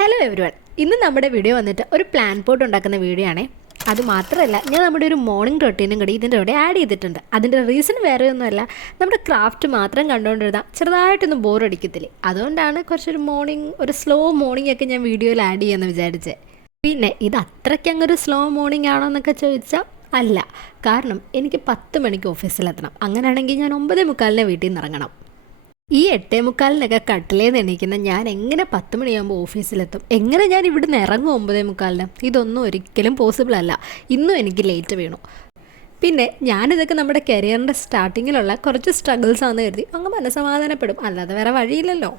Hello everyone, ഇന്ന് നമ്മുടെ video വന്നിട്ട് ഒരു പ്ലാൻ പോട്ട് ഉണ്ടാക്കുന്ന വീഡിയോ ആണേ. അതുമാത്രമല്ല, ഞാൻ നമ്മുടെ ഒരു മോർണിംഗ് റൊട്ടീനും കൂടി ഇതിൻ്റെ കൂടെ ആഡ് ചെയ്തിട്ടുണ്ട്. അതിൻ്റെ റീസൺ വേറെ ഒന്നുമല്ല, നമ്മുടെ ക്രാഫ്റ്റ് മാത്രം കണ്ടുകൊണ്ടിരുന്നാൽ ചെറുതായിട്ടൊന്നും ബോറടിക്കത്തില്ലേ. അതുകൊണ്ടാണ് കുറച്ചൊരു മോർണിംഗ്, ഒരു സ്ലോ മോർണിംഗ് ഒക്കെ ഞാൻ വീഡിയോയിൽ ആഡ് ചെയ്യാമെന്ന് വിചാരിച്ചത്. പിന്നെ ഇത് അത്രയ്ക്കങ്ങൊരു സ്ലോ മോർണിംഗ് ആണോ എന്നൊക്കെ ചോദിച്ചാൽ അല്ല. കാരണം എനിക്ക് 10 മണിക്ക് ഓഫീസിലെത്തണം. അങ്ങനെയാണെങ്കിൽ ഞാൻ 9:45 വീട്ടിൽ നിന്ന് ഇറങ്ങണം. ഈ 8:45 കട്ടിലേന്ന് എണീക്കുന്ന ഞാൻ എങ്ങനെ 10 മണിയാകുമ്പോൾ ഓഫീസിലെത്തും? എങ്ങനെ ഞാൻ ഇവിടുന്ന് ഇറങ്ങും 9:45? ഇതൊന്നും ഒരിക്കലും പോസിബിൾ അല്ല. ഇന്നും എനിക്ക് ലേറ്റ് വീണു. പിന്നെ ഞാനിതൊക്കെ നമ്മുടെ കരിയറിൻ്റെ സ്റ്റാർട്ടിങ്ങിലുള്ള കുറച്ച് സ്ട്രഗിൾസ് ആണെന്ന് കരുതി അങ്ങ് മനസ്സമാധാനപ്പെടും, അല്ലാതെ വേറെ വഴിയില്ലല്ലോ.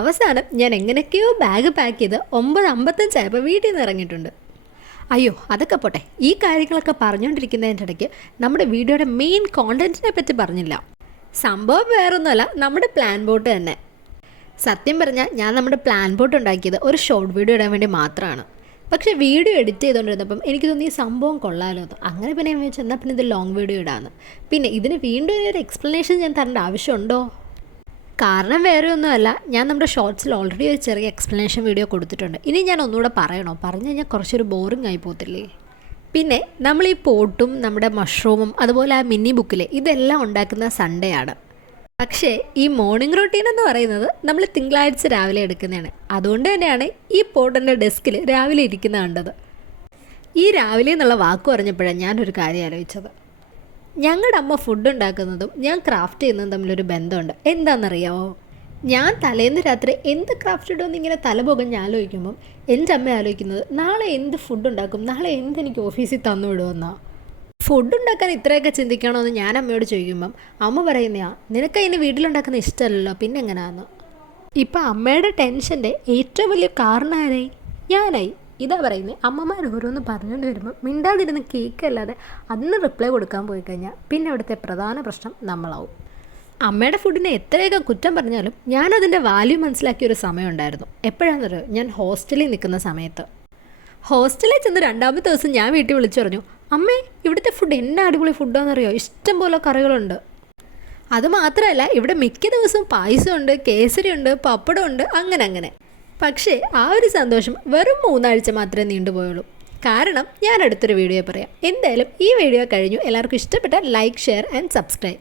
അവസാനം ഞാൻ എങ്ങനെയൊക്കെയോ ബാഗ് പാക്ക് ചെയ്ത് 9:55 ആയപ്പോൾ വീട്ടിൽ നിന്ന് ഇറങ്ങിയിട്ടുണ്ട്. അയ്യോ, അതൊക്കെ പോട്ടെ. ഈ കാര്യങ്ങളൊക്കെ പറഞ്ഞുകൊണ്ടിരിക്കുന്നതിൻ്റെ ഇടയ്ക്ക് നമ്മുടെ വീഡിയോയുടെ മെയിൻ കോണ്ടൻറ്റിനെ പറ്റി പറഞ്ഞില്ല. സംഭവം വേറൊന്നുമല്ല, നമ്മുടെ പ്ലാൻ ബോട്ട് തന്നെ. സത്യം പറഞ്ഞാൽ ഞാൻ നമ്മുടെ പ്ലാൻ ബോട്ട് ഉണ്ടാക്കിയത് ഒരു ഷോർട്ട് വീഡിയോ ഇടാൻ വേണ്ടി മാത്രമാണ്. പക്ഷേ വീഡിയോ എഡിറ്റ് ചെയ്തുകൊണ്ടിരുന്നപ്പം എനിക്ക് തോന്നി ഈ സംഭവം കൊള്ളാമല്ലോ എന്ന്. അങ്ങനെ പിന്നെ ഞാൻ വെച്ചാൽ എന്നാൽ പിന്നെ ഇത് ലോങ് വീഡിയോ ഇടാമെന്ന്. പിന്നെ ഇതിന് വീണ്ടും ഒരു എക്സ്പ്ലനേഷൻ ഞാൻ തരേണ്ട ആവശ്യമുണ്ടോ? കാരണം വേറെ ഒന്നുമല്ല, ഞാൻ നമ്മുടെ ഷോർട്സിൽ ഓൾറെഡി ഒരു ചെറിയ എക്സ്പ്ലനേഷൻ വീഡിയോ കൊടുത്തിട്ടുണ്ട്. ഇനി ഞാൻ ഒന്നുകൂടെ പറയണോ? പറഞ്ഞു കഴിഞ്ഞാൽ കുറച്ചൊരു ബോറിംഗ് ആയി പോകത്തില്ലേ? പിന്നെ നമ്മൾ ഈ പോട്ടും നമ്മുടെ മഷ്റൂമും അതുപോലെ ആ മിനി ബുക്കിലെ ഇതെല്ലാം ഉണ്ടാക്കുന്ന സൺഡേ ആണ്. പക്ഷേ ഈ മോർണിംഗ് റൊട്ടീൻ എന്ന് പറയുന്നത് നമ്മൾ തിങ്കളാഴ്ച രാവിലെ എടുക്കുന്നതാണ്. അതുകൊണ്ട് തന്നെയാണ് ഈ പോട്ടിൻ്റെ ഡെസ്കിൽ രാവിലെ ഇരിക്കുന്ന കണ്ടത്. ഈ രാവിലെ എന്നുള്ള വാക്ക് പറഞ്ഞപ്പോഴാണ് ഞാനൊരു കാര്യം ആലോചിച്ചത്. ഞങ്ങളുടെ അമ്മ ഫുഡ് ഉണ്ടാക്കുന്നതും ഞാൻ ക്രാഫ്റ്റ് ചെയ്യുന്നതും തമ്മിലൊരു ബന്ധമുണ്ട്. എന്താണെന്നറിയാമോ? ഞാൻ തലേന്ന് രാത്രി എന്ത് ക്രാഫ്റ്റ് ഇടുമെന്ന് ഇങ്ങനെ തലപുകഞ്ഞ് ആലോചിക്കുമ്പം എൻ്റെ അമ്മ ആലോചിക്കുന്നത് നാളെ എന്ത് ഫുഡ് ഉണ്ടാക്കും, നാളെ എന്തെനിക്ക് ഓഫീസിൽ തന്നു വിടുമെന്നാണ്. ഫുഡ് ഉണ്ടാക്കാൻ ഇത്രയൊക്കെ ചിന്തിക്കണമെന്ന് ഞാൻ അമ്മയോട് ചോദിക്കുമ്പം അമ്മ പറയുന്നതാ, നിനക്ക് അതിന് വീട്ടിലുണ്ടാക്കുന്ന ഇഷ്ടമല്ലല്ലോ, പിന്നെ എങ്ങനെയാണെന്ന്. ഇപ്പം അമ്മയുടെ ടെൻഷൻ്റെ ഏറ്റവും വലിയ കാരണമാരായി? ഞാനായി. ഇതാ പറയുന്നത്, അമ്മമാർ ഓരോന്ന് പറഞ്ഞുകൊണ്ട് വരുമ്പം മിണ്ടാതിരുന്ന് കേൾക്കല്ലാതെ അതിന് റിപ്ലൈ കൊടുക്കാൻ പോയി കഴിഞ്ഞാൽ പിന്നെ അവിടുത്തെ പ്രധാന പ്രശ്നം നമ്മളാവും. അമ്മയുടെ ഫുഡിനെ എത്രയൊക്കെ കുറ്റം പറഞ്ഞാലും ഞാനതിൻ്റെ വാല്യൂ മനസ്സിലാക്കിയൊരു സമയമുണ്ടായിരുന്നു. എപ്പോഴാണെന്നറിയോ? ഞാൻ ഹോസ്റ്റലിൽ നിൽക്കുന്ന സമയത്ത്. ഹോസ്റ്റലിൽ ചെന്ന് 2ാമത്തെ ദിവസം ഞാൻ വീട്ടിൽ വിളിച്ചു പറഞ്ഞു, അമ്മേ ഇവിടുത്തെ ഫുഡ് എന്നാ അടിപൊളി ഫുഡാണെന്നറിയോ, ഇഷ്ടം പോലെ കറികളുണ്ട്. അതുമാത്രമല്ല, ഇവിടെ മിക്ക ദിവസവും പായസമുണ്ട്, കേസരിയുണ്ട്, പപ്പടമുണ്ട്, അങ്ങനെ. പക്ഷേ ആ ഒരു സന്തോഷം വെറും 3 ആഴ്ച മാത്രമേ നീണ്ടുപോയുള്ളൂ. കാരണം ഞാൻ അടുത്തൊരു വീഡിയോ പറയാം. എന്തായാലും ഈ വീഡിയോ കഴിഞ്ഞു. എല്ലാവർക്കും ഇഷ്ടപ്പെട്ടാൽ ലൈക്ക്, ഷെയർ ആൻഡ് സബ്സ്ക്രൈബ്.